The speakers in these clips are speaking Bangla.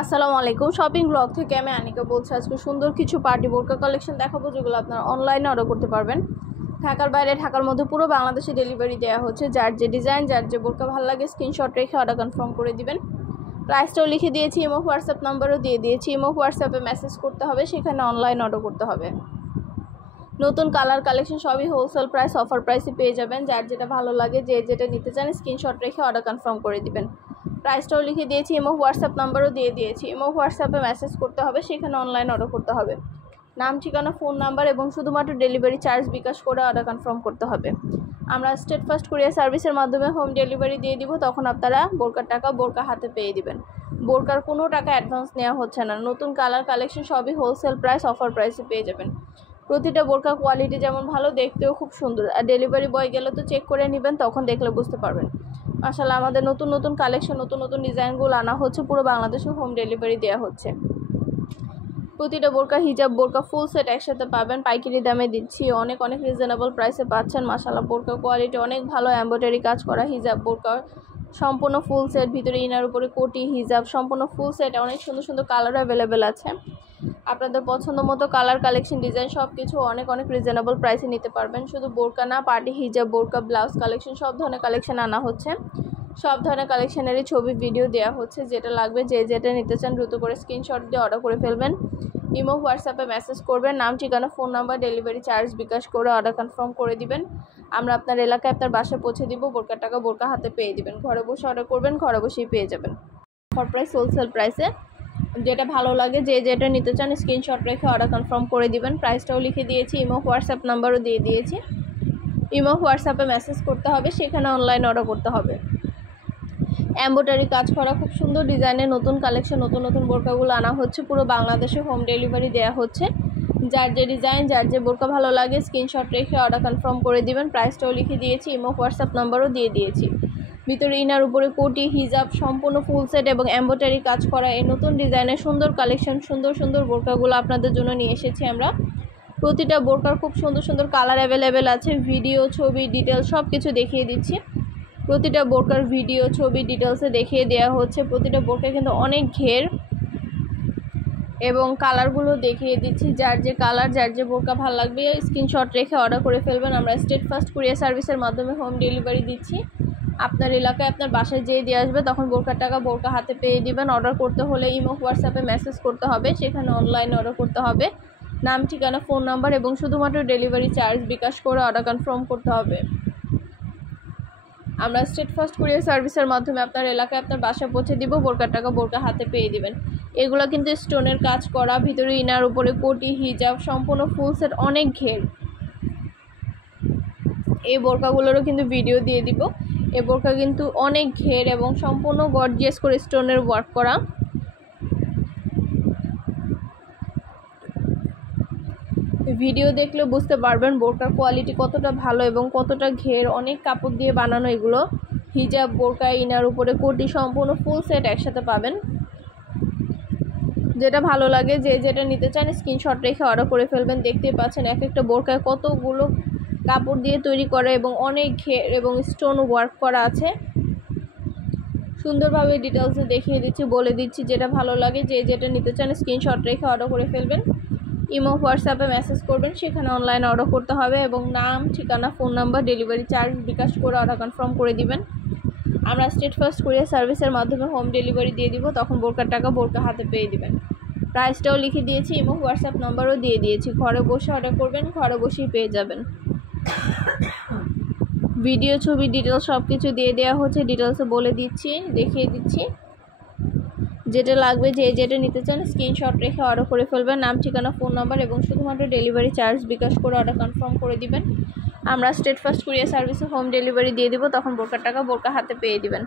আসসালামু আলাইকুম। শপিং ব্লগ থেকে আমি আনিকা বলছি। আজকে সুন্দর কিছু পার্টি বোরকা কালেকশন দেখাবো, যেগুলো আপনারা অনলাইনে অর্ডার করতে পারবেন। ঢাকার বাইরে, ঢাকার মধ্যে পুরো বাংলাদেশে ডেলিভারি দেওয়া হচ্ছে। যার যে ডিজাইন, যার যে বোরকা ভালো লাগে স্ক্রিনশট রেখে অর্ডার কনফার্ম করে দিবেন। প্রাইসটাও লিখে দিয়েছি, ইমো হোয়াটসঅ্যাপ নাম্বারও দিয়ে দিয়েছি। ইমো হোয়াটসঅ্যাপে মেসেজ করতে হবে, সেখানে অনলাইন অর্ডার করতে হবে। নতুন কালার কালেকশন সবই হোলসেল প্রাইস, অফার প্রাইসে পেয়ে যাবেন। যার যেটা ভালো লাগে, যে যেটা নিতে চান স্ক্রিনশট রেখে অর্ডার কনফার্ম করে দিবেন। প্রাইসটাও লিখে দিয়েছি, ইমো হোয়াটসঅ্যাপ নাম্বারও দিয়ে দিয়েছি। ইমো হোয়াটসঅ্যাপে মেসেজ করতে হবে, সেখানে অনলাইন অর্ডার করতে হবে। নাম, ঠিকানা, ফোন নাম্বার এবং শুধুমাত্র ডেলিভারি চার্জ বিকাশ করে অর্ডার কনফার্ম করতে হবে। আমরা স্টেট ফার্স্ট কুরিয়ার সার্ভিসের মাধ্যমে হোম ডেলিভারি দিয়ে দিব। তখন আপনারা বোরকার টাকা বোরকা হাতে পেয়ে দিবেন। বোরকার কোনো টাকা অ্যাডভান্স নেওয়া হচ্ছে না। নতুন কালার কালেকশন সবই হোলসেল প্রাইস, অফার প্রাইসে পেয়ে যাবেন। প্রতিটা বোরকা কোয়ালিটি যেমন ভালো, দেখতেও খুব সুন্দর। আর ডেলিভারি বয় গেলে তো চেক করে নেবেন, তখন দেখলে বুঝতে পারবেন। মাশাআল্লাহ, আমাদের নতুন নতুন কালেকশন, নতুন নতুন ডিজাইনগুলো আনা হচ্ছে। পুরো বাংলাদেশে হোম ডেলিভারি দেওয়া হচ্ছে। প্রতিটা বোরকা, হিজাব, বোরকা ফুল সেট একসাথে পাবেন। পাইকারি দামে দিচ্ছি, অনেক অনেক রিজনেবল প্রাইসে পাচ্ছেন। মাশাআল্লাহ, বোরকা কোয়ালিটি অনেক ভালো। এমব্রয়ডারি কাজ করা হিজাব, বোরকা সম্পূর্ণ ফুল সেট, ভিতরে ইনার উপরে কোটি, হিজাব সম্পূর্ণ ফুল সেট। অনেক সুন্দর সুন্দর কালার অ্যাভেলেবেল আছে। আপনাদের পছন্দ মতো কালার, কালেকশন, ডিজাইন সব কিছু অনেক অনেক রিজনেবল প্রাইসে নিতে পারবেন। শুধু বোরকা না, পার্টি হিজাব, বোরকা, ব্লাউজ কালেকশন, সব ধরনের কালেকশন আনা হচ্ছে। সব ধরনের কালেকশনেরই ছবি, ভিডিও দেওয়া হচ্ছে। যেটা লাগবে, যে যেটা নিতে চান দ্রুত করে স্ক্রিনশট দিয়ে অর্ডার করে ফেলবেন। ইমো হোয়াটসঅ্যাপে মেসেজ করবেন, নাম, ঠিকানা, ফোন নাম্বার, ডেলিভারি চার্জ বিকাশ করে অর্ডার কনফার্ম করে দিবেন। আমরা আপনার এলাকায়, আপনার বাসায় পৌঁছে দিব। বোরকার টাকা বোরকা হাতে পেয়ে দিবেন। ঘরে বসে অর্ডার করবেন, ঘরে বসেই পেয়ে যাবেন। অফার প্রাইস, হোলসেল প্রাইসে। যেটা ভালো লাগে, যে যেটা নিতে চান স্ক্রিনশট রেখে অর্ডার কনফার্ম করে দিবেন। প্রাইসটাও লিখে দিয়েছি, ইমো হোয়াটসঅ্যাপ নাম্বারও দিয়ে দিয়েছি। ইমো হোয়াটসঅ্যাপে মেসেজ করতে হবে, সেখানে অনলাইন অর্ডার করতে হবে। এমব্রয়ডারি কাজ করা খুব সুন্দর ডিজাইনের নতুন কালেকশন, নতুন নতুন বোরকাগুলো আনা হচ্ছে। পুরো বাংলাদেশে হোম ডেলিভারি দেওয়া হচ্ছে। যার যে ডিজাইন, যার যে বোরকা ভালো লাগে স্ক্রিনশট রেখে অর্ডার কনফার্ম করে দিবেন। প্রাইসটাও লিখে দিয়েছি, ইমো হোয়াটসঅ্যাপ নাম্বারও দিয়ে দিয়েছি। ভিতরে ইনার উপরে কোটি, হিজাব সম্পূর্ণ ফুল সেট এবং এমব্রয়ডারি কাজ করা এই নতুন ডিজাইনের সুন্দর কালেকশন, সুন্দর সুন্দর বোরকাগুলো আপনাদের জন্য নিয়ে এসেছি আমরা। প্রতিটা বোরকার খুব সুন্দর সুন্দর কালার অ্যাভেলেবেল আছে। ভিডিও, ছবি, ডিটেলস সব কিছু দেখিয়ে দিচ্ছি। প্রতিটা বোরকার ভিডিও, ছবি, ডিটেলসে দেখিয়ে দেওয়া হচ্ছে। প্রতিটা বোরকা কিন্তু অনেক ঘের এবং কালারগুলো দেখিয়ে দিচ্ছি। যার যে কালার, যার যে বোরকা ভালো লাগবে স্ক্রিনশট রেখে অর্ডার করে ফেলবেন। আমরা স্টেট ফার্স্ট কুরিয়ার সার্ভিসের মাধ্যমে হোম ডেলিভারি দিচ্ছি। আপনার এলাকায়, আপনার বাসায় যেয়ে দিয়ে আসবে, তখন বোরকার টাকা বোরকা হাতে পেয়ে দিবেন। অর্ডার করতে হলে ইমো হোয়াটসঅ্যাপে মেসেজ করতে হবে, সেখানে অনলাইনে অর্ডার করতে হবে। নাম, ঠিকানা, ফোন নাম্বার এবং শুধুমাত্র ডেলিভারি চার্জ বিকাশ করে অর্ডার কনফার্ম করতে হবে। আমরা স্টেট ফার্স্ট কুরিয়ার সার্ভিসের মাধ্যমে আপনার এলাকায়, আপনার বাসায় পৌঁছে দিব। বোরকার টাকা বোরকা হাতে পেয়ে দিবেন। এগুলো কিন্তু স্টোনের কাজ করা, ভিতরে ইনার উপরে কোটি, হিজাব সম্পূর্ণ ফুল সেট, অনেক ঘের। এই বোরকাগুলোরও কিন্তু ভিডিও দিয়ে দিব। এই বোরকা কিন্তু অনেক ঘের এবং সম্পূর্ণ গর্জিয়াস করে স্টোনের ওয়ার্ক করা। ভিডিও দেখলে বুঝতে পারবেন বোরকার কোয়ালিটি কতটা ভালো এবং কতটা ঘের। অনেক কাপড় দিয়ে বানানো এগুলো। হিজাব, বোরকা, ইনার উপরে কোটি সম্পূর্ণ ফুল সেট একসাথে পাবেন। যেটা ভালো লাগে, যে যেটা নিতে চান স্ক্রিনশট রেখে অর্ডার করে ফেলবেন। দেখতেই পাচ্ছেন এক একটা বোরকায় কতগুলো কাপড় দিয়ে তৈরি করা এবং অনেক ঘের এবং স্টোন ওয়ার্ক করা আছে। সুন্দরভাবে ডিটেলসে দেখিয়ে দিচ্ছি, বলে দিচ্ছি। যেটা ভালো লাগে, যে যেটা নিতে চান স্ক্রিনশট রেখে অর্ডার করে ফেলবেন। ইমো হোয়াটসঅ্যাপে মেসেজ করবেন, সেখানে অনলাইনে অর্ডার করতে হবে এবং নাম, ঠিকানা, ফোন নাম্বার, ডেলিভারি চার্জ বিকাশ করে অর্ডার কনফার্ম করে দিবেন। আমরা স্টেট ফার্স্ট কুরিয়ার সার্ভিসের মাধ্যমে হোম ডেলিভারি দিয়ে দিব। তখন বোরকার টাকা বোরকা হাতে পেয়ে দিবেন। প্রাইসটাও লিখে দিয়েছি, ইমো হোয়াটসঅ্যাপ নাম্বারও দিয়ে দিয়েছি। ঘরে বসে অর্ডার করবেন, ঘরে বসেই পেয়ে যাবেন। ভিডিও, ছবি, ডিটেলস সব কিছু দিয়ে দেওয়া হচ্ছে। ডিটেলসে বলে দিচ্ছি, দেখিয়ে দিচ্ছি। যেটা লাগবে, যে যেটা নিতে চান স্ক্রিনশট রেখে অর্ডার করে ফেলবেন। নাম, ঠিকানা, ফোন নাম্বার এবং শুধুমাত্র ডেলিভারি চার্জ বিকাশ করে অর্ডার কনফার্ম করে দিবেন। আমরা স্টেট ফার্স্ট কুরিয়ার সার্ভিসে হোম ডেলিভারি দিয়ে দিব। তখন বোরকার টাকা বোরকা হাতে পেয়ে দিবেন।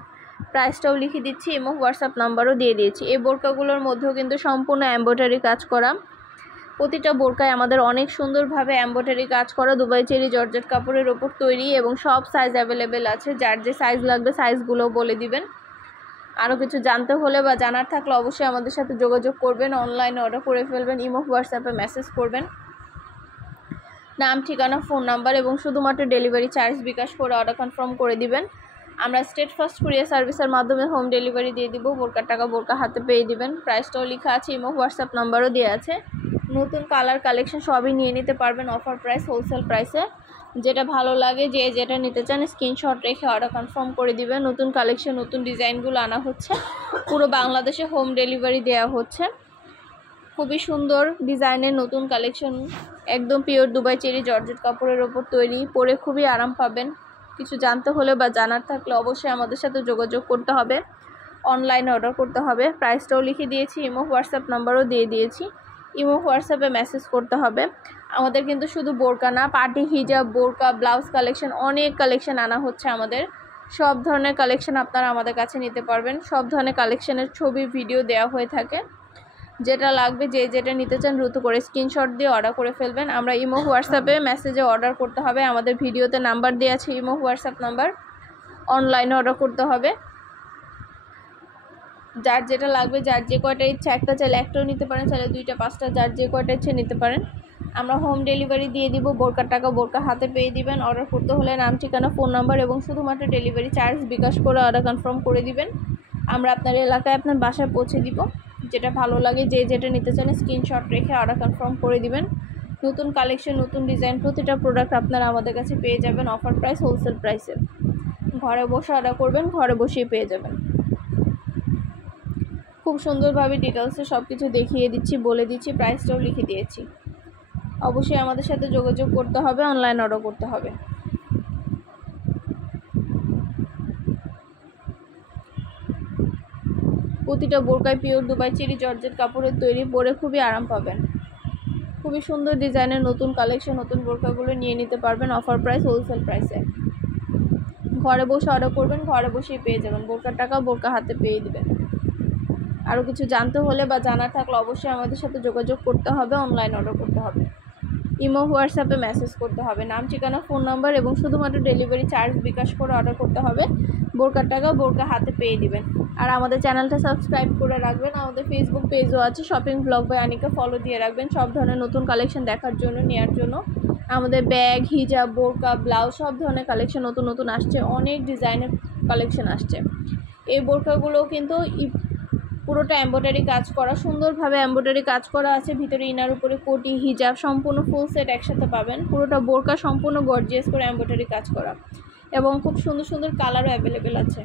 প্রাইসটাও লিখে দিচ্ছি, এবং হোয়াটসঅ্যাপ নাম্বারও দিয়ে দিয়েছি। এই বোরকাগুলোর মধ্যেও কিন্তু সম্পূর্ণ এমব্রয়ডারি কাজ করা। প্রতিটা বোরকায় আমাদের অনেক সুন্দরভাবে এমব্রয়ডারি কাজ করা দুবাই চেরি জর্জেট কাপড়ের ওপর তৈরি এবং সব সাইজ অ্যাভেলেবেল আছে। যার যে সাইজ লাগবে সাইজগুলোও বলে দিবেন। আরও কিছু জানতে হলে বা জানার থাকলে অবশ্যই আমাদের সাথে যোগাযোগ করবেন। অনলাইনে অর্ডার করে ফেলবেন, ইমো হোয়াটসঅ্যাপে মেসেজ করবেন। নাম, ঠিকানা, ফোন নাম্বার এবং শুধুমাত্র ডেলিভারি চার্জ বিকাশ করে অর্ডার কনফার্ম করে দিবেন। আমরা স্টেট ফার্স্ট কুরিয়ার সার্ভিসের মাধ্যমে হোম ডেলিভারি দিয়ে দিব। বোরকার টাকা বোরকা হাতে পেয়ে দিবেন। প্রাইসটাও লেখা আছে, ইমো হোয়াটসঅ্যাপ নাম্বারও দেওয়া আছে। নতুন কালার কালেকশন সবই নিয়ে নিতে পারবেন অফার প্রাইস, হোলসেল প্রাইসে। যেটা ভালো লাগে যে যেটা নিতে চান স্ক্রিনশট রেখে অর্ডার কনফার্ম করে দিবেন। নতুন কালেকশন নতুন ডিজাইনগুলো আনা হচ্ছে, পুরো বাংলাদেশে হোম ডেলিভারি দেওয়া হচ্ছে। খুবই সুন্দর ডিজাইনের নতুন কালেকশন, একদম পিওর দুবাই চেরি জর্জেট কাপড়ের ওপর তৈরি, পরে খুবই আরাম পাবেন। কিছু জানতে হলে বা জানার থাকলে অবশ্যই আমাদের সাথে যোগাযোগ করতে হবে, অনলাইনে অর্ডার করতে হবে। প্রাইসটাও লিখে দিয়েছি, ইমো হোয়াটসঅ্যাপ নাম্বারও দিয়ে দিয়েছি। ইমো হোয়াটসঅ্যাপে মেসেজ করতে হবে। আমাদের কিন্তু শুধু বোরকা না, পার্টি হিজাব, বোরকা, ব্লাউজ কালেকশন, অনেক কালেকশন আনা হচ্ছে আমাদের। সব ধরনের কালেকশন আপনারা আমাদের কাছে নিতে পারবেন। সব ধরনের কালেকশনের ছবি ভিডিও দেওয়া হয়ে থাকে। যেটা লাগবে যে যেটা নিতে চান দ্রুত করে স্ক্রিনশট দিয়ে অর্ডার করে ফেলবেন। আমরা ইমো হোয়াটসঅ্যাপে মেসেজে অর্ডার করতে হবে। আমাদের ভিডিওতে নাম্বার দেওয়া আছে, ইমো হোয়াটসঅ্যাপ নাম্বার। অনলাইনে অর্ডার করতে হবে। যার যেটা লাগবে, যার যে কয়টা ইচ্ছা, একটা চাইলে একটাও নিতে পারেন, চাইলে 2টা 5টা, যার যে কয়টা ইচ্ছে নিতে পারেন। আমরা হোম ডেলিভারি দিয়ে দিব। বোরকার টাকা বোরকা হাতে পেয়ে দিবেন। অর্ডার করতে হলে নাম, ঠিকানা, ফোন নাম্বার এবং শুধুমাত্র ডেলিভারি চার্জ বিকাশ করে অর্ডার কনফার্ম করে দিবেন। আমরা আপনার এলাকায় আপনার বাসায় পৌঁছে দিব। যেটা ভালো লাগে যে যেটা নিতে চান স্ক্রিনশট রেখে অর্ডার কনফার্ম করে দিবেন। নতুন কালেকশন নতুন ডিজাইন প্রতিটা প্রোডাক্ট আপনারা আমাদের কাছে পেয়ে যাবেন অফার প্রাইস, হোলসেল প্রাইসে। ঘরে বসে অর্ডার করবেন, ঘরে বসেই পেয়ে যাবেন। খুব সুন্দরভাবে ডিটেলসে সব কিছু দেখিয়ে দিচ্ছি, বলে দিচ্ছি, প্রাইসটাও লিখে দিয়েছি। অবশ্যই আমাদের সাথে যোগাযোগ করতে হবে, অনলাইন অর্ডার করতে হবে। প্রতিটা বোরকায় পিওর দুবাই চেরি জর্জেট কাপড়ের তৈরি, পরে খুবই আরাম পাবেন। খুবই সুন্দর ডিজাইনের নতুন কালেকশন নতুন বোরকাগুলো নিয়ে নিতে পারবেন অফার প্রাইস, হোলসেল প্রাইসে। ঘরে বসে অর্ডার করবেন, ঘরে বসেই পেয়ে যাবেন। বোরকার টাকা বোরকা হাতে পেয়ে দিবেন। আরও কিছু জানতে হলে বা জানার থাকলে অবশ্যই আমাদের সাথে যোগাযোগ করতে হবে, অনলাইন অর্ডার করতে হবে। ইমো হোয়াটসঅ্যাপে মেসেজ করতে হবে, নাম, ঠিকানা, ফোন নাম্বার এবং শুধুমাত্র ডেলিভারি চার্জ বিকাশ করে অর্ডার করতে হবে। বোরকার টাকা বোরকা হাতে পেয়ে দিবেন। আর আমাদের চ্যানেলটা সাবস্ক্রাইব করে রাখবেন। আমাদের ফেসবুক পেজও আছে, shopping blog by Anika, follow দিয়ে রাখবেন সব ধরনের নতুন কালেকশন দেখার জন্য, নেওয়ার জন্য। আমাদের ব্যাগ, হিজাব, বোরকা, ব্লাউজ সব ধরনের কালেকশন নতুন নতুন আসছে, অনেক ডিজাইনের কালেকশন আসছে। এই বোরকাগুলো কিন্তু পুরোটা এমব্রয়ডারি কাজ করা, সুন্দরভাবে এমব্রয়ডারি কাজ করা আছে। ভিতরে ইনার উপরে কোটি, হিজাব সম্পূর্ণ ফুল সেট একসাথে পাবেন। পুরোটা বোরকা সম্পূর্ণ গর্জিয়াস করে এমব্রয়ডারি কাজ করা এবং খুব সুন্দর সুন্দর কালারও অ্যাভেলেবেল আছে।